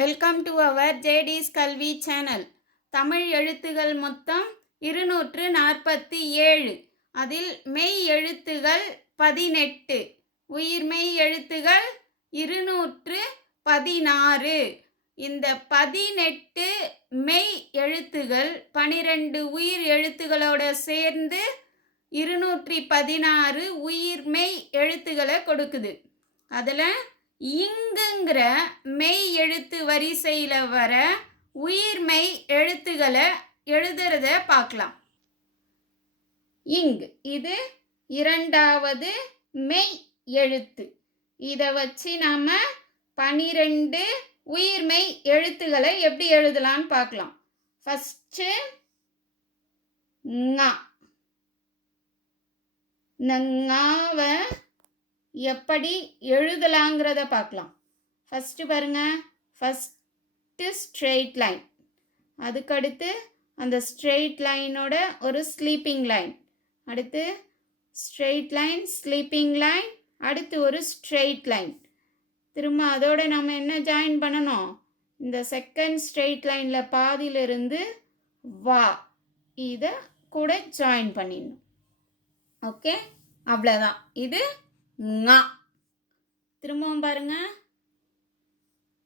Welcome to our ஜேடிஸ் கல்வி channel. Tamil எழுத்துகள் மொத்தம் 247. அதில் மெய் எழுத்துகள் 18, உயிர்மெய் எழுத்துகள் 216. இந்த 18 மெய் எழுத்துகள் 12 உயிர் எழுத்துகளோட சேர்ந்து 216 உயிர்மெய் எழுத்துக்களை கொடுக்குது. அதில் இங்குங்கிற மெய் எழுத்து வரிசையில் வர உயிர்மெய் எழுத்துக்களை எழுதுறத பார்க்கலாம். இங் இது இரண்டாவது மெய் எழுத்து. இதை வச்சு நாம் 12 உயிர்மெய் எழுத்துக்களை எப்படி எழுதலான்னு பார்க்கலாம். ஃபஸ்ட்டு ங. இந்த ஞாவை எப்படி எழுதலாங்கிறத பார்க்கலாம். ஃபஸ்ட்டு பாருங்க, ஃபஸ்ட்டு ஸ்ட்ரெயிட் லைன், அதுக்கடுத்து அந்த ஸ்ட்ரெயிட் லைனோட ஒரு ஸ்லீப்பிங் லைன், அடுத்து ஸ்ட்ரெயிட் லைன், ஸ்லீப்பிங் லைன், அடுத்து ஒரு ஸ்ட்ரெயிட் லைன். திரும்ப அதோட நம்ம என்ன ஜாயின் பண்ணணும், இந்த செகண்ட் ஸ்ட்ரெயிட் லைனில் பாதியிலிருந்து வா இதை கூட ஜாயின் பண்ணிடணும். ஓகே, அவ்வளோதான். இது ங. திரும்பவும் பாருங்க,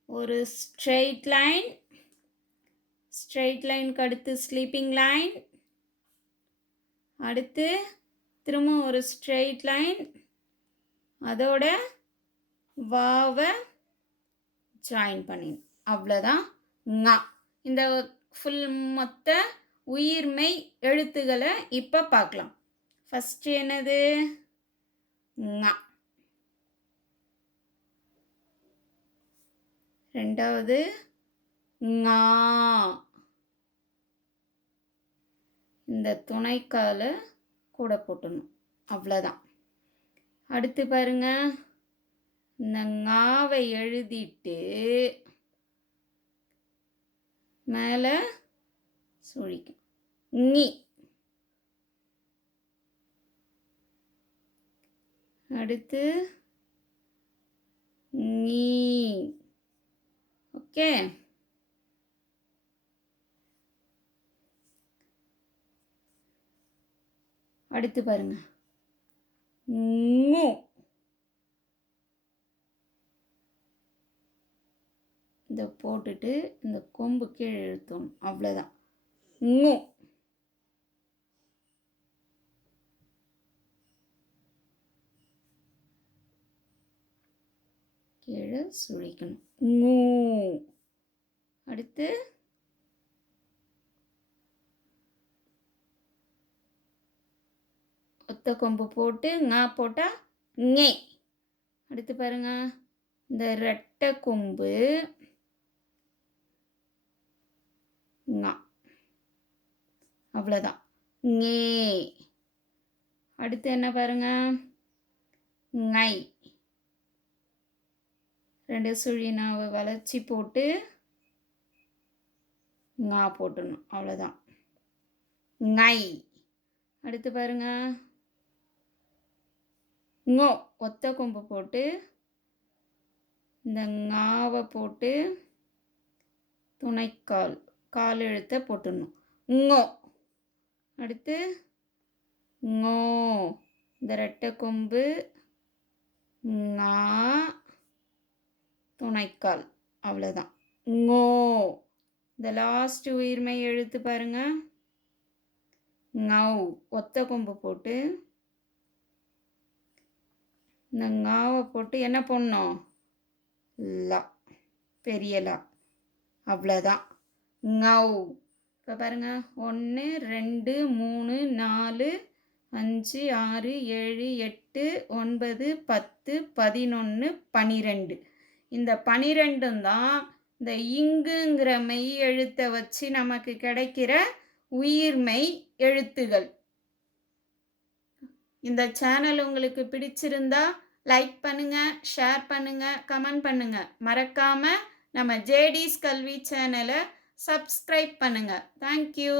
ஒரு ஸ்ட்ரெயிட் லைன், ஸ்ட்ரெயிட் லைனுக்கு அடுத்து ஸ்லீப்பிங் லைன், அடுத்து திரும்ப ஒரு ஸ்ட்ரெயிட் லைன், அதோட வாவை ஜாயின் பண்ணிடணும். அவ்வளோதான் ங. இந்த ஃபுல் மொத்த உயிர்மெய் எழுத்துக்களை இப்போ பார்க்கலாம். ஃபஸ்ட்டு என்னது, ங. ரெண்டாவது ஞா. இந்த துணைக்கால கூட போட்டணும். அவ்வளோதான். அடுத்து பாருங்க, இந்த ஞாவை எழுதிட்டு மேலே சுழிக்கும். ஞி. அடுத்து நீ. ஓகே, அடுத்து பாருங்க, ங்கு. இதை போட்டுட்டு இந்த கொம்பு கீழே இழுத்தணும். அவ்வளோதான் ங்கு. கீழே சுழிக்கணும். ங்கு. அடுத்து ஒத்த கொம்பு போட்டு ஙா போட்டால் ஞே. அடுத்து பாருங்க, இந்த ரெட்டை கொம்பு ஙா. அவ்வளோதான் ஞே. அடுத்து என்ன பாருங்க, ஞை. ரெண்டு சுழி நாவை வளைச்சி போட்டு ஞா போட்டணும். அவ்வளோதான் ஞை. அடுத்து பாருங்க, ங்கோ. ஒத்த கொம்பு போட்டு இந்த ஞாவை போட்டு துணைக்கால் கால் எழுத்தை போட்டுடணும். ங்கோ. அடுத்து ங்கோ. இந்த ரெட்டை கொம்பு ஞா துணைக்கால். அவ்வளோதான் ங்கோ. இந்த லாஸ்ட் உயிர்மெய் எழுத்து பாருங்க, ஞௌ. ஒத்த கொம்பு போட்டு இந்த ஞாவை போட்டு என்ன பண்ணணும், லா, பெரிய லா. அவ்வளோதான் ஞௌ. இப்போ பாருங்க, 1 2 3 4 5 6 7 8 9 10 11 12. இந்த 12 தான் இந்த இங்குங்கிற மெய் எழுத்தை வச்சு நமக்கு கிடைக்கிற உயிர்மெய் எழுத்துகள். இந்த சேனல் உங்களுக்கு பிடிச்சிருந்தா லைக் பண்ணுங்க, ஷேர் பண்ணுங்க, கமெண்ட் பண்ணுங்க. மறக்காம நம்ம ஜேடிஸ் கல்வி சேனலை சப்ஸ்கிரைப் பண்ணுங்க. தேங்க்யூ.